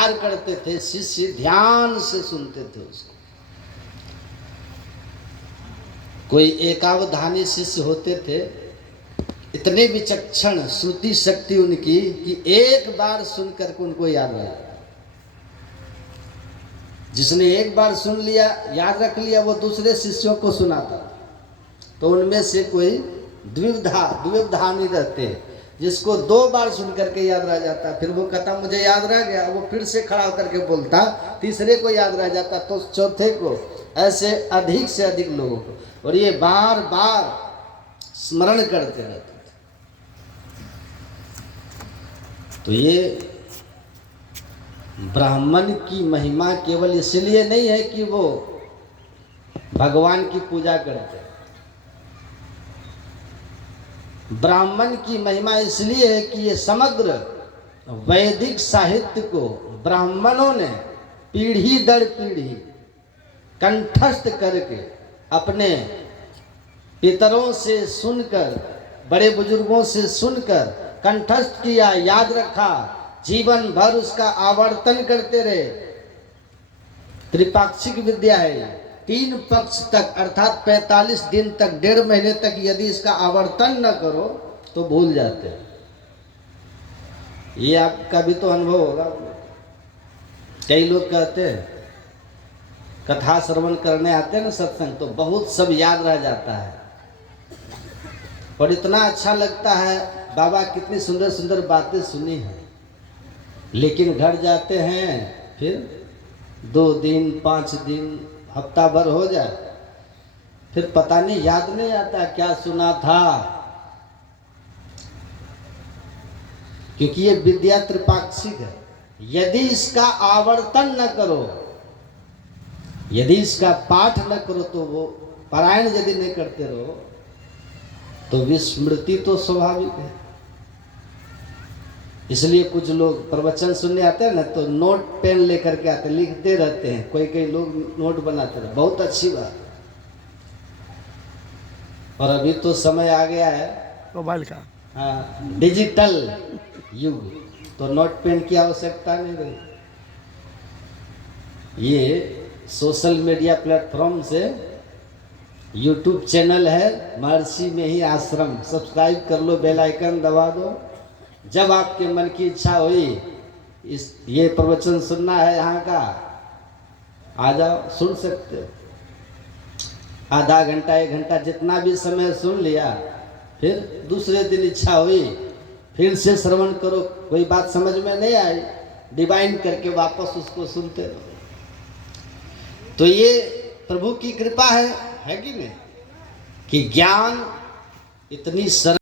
विचार करते थे, शिष्य ध्यान से सुनते थे उसको। कोई एकावधानी शिष्य होते थे, इतने विचक्षण, श्रुति शक्ति उनकी कि एक बार सुनकर के उनको याद रह जाता। जिसने एक बार सुन लिया, याद रख लिया, वो दूसरे शिष्यों को सुनाता। तो उनमें से कोई द्विविधानी रहते, जिसको 2 बार सुन करके याद रह जाता, फिर वो कहता मुझे याद रह गया, वो फिर से खड़ा होकर के बोलता, तीसरे को याद रह जाता, तो चौथे को, ऐसे अधिक से अधिक लोगों को, और ये बार बार स्मरण करते रहते थे। तो ये ब्राह्मण की महिमा केवल इसलिए नहीं है कि वो भगवान की पूजा करते हैं। ब्राह्मण की महिमा इसलिए है कि ये समग्र वैदिक साहित्य को ब्राह्मणों ने पीढ़ी दर पीढ़ी कंठस्थ करके अपने पितरों से सुनकर, बड़े बुजुर्गों से सुनकर कंठस्थ किया, याद रखा, जीवन भर उसका आवर्तन करते रहे। त्रिपाक्षिक विद्या है, 3 पक्ष तक अर्थात 45 दिन तक, 1.5 महीने तक यदि इसका आवर्तन न करो तो भूल जाते हैं। ये आपका भी तो अनुभव होगा। कई लोग कहते हैं कथा श्रवण करने आते हैं ना सत्संग, तो बहुत सब याद रह जाता है और इतना अच्छा लगता है, बाबा कितनी सुंदर सुंदर बातें सुनी है। लेकिन घर जाते हैं, फिर 2 दिन 5 दिन हफ्ता भर हो जाए, फिर पता नहीं, याद नहीं आता क्या सुना था। क्योंकि ये विद्या त्रिपाक्षिक है। यदि इसका आवर्तन न करो, यदि इसका पाठ न करो, तो वो पारायण यदि नहीं करते रहो, तो विस्मृति तो स्वाभाविक है। इसलिए कुछ लोग प्रवचन सुनने आते हैं ना, तो नोट पेन लेकर के आते, लिखते रहते हैं। कोई लोग नोट बनाते रहते, बहुत अच्छी बात। और अभी तो समय आ गया है मोबाइल का, हाँ, डिजिटल युग, तो नोट पेन की आवश्यकता नहीं रही। ये सोशल मीडिया प्लेटफॉर्म से, यूट्यूब चैनल है महर्षि में ही आश्रम, सब्सक्राइब कर लो, बेल आइकन दबा दो। जब आपके मन की इच्छा हुई ये प्रवचन सुनना है यहाँ का, आ जाओ, सुन सकते हो। आधा घंटा 1 घंटा जितना भी समय सुन लिया, फिर दूसरे दिन इच्छा हुई फिर से श्रवण करो। कोई बात समझ में नहीं आई, डिवाइन करके वापस उसको सुनते रहो। तो ये प्रभु की कृपा है कि नहीं, कि ज्ञान इतनी सरल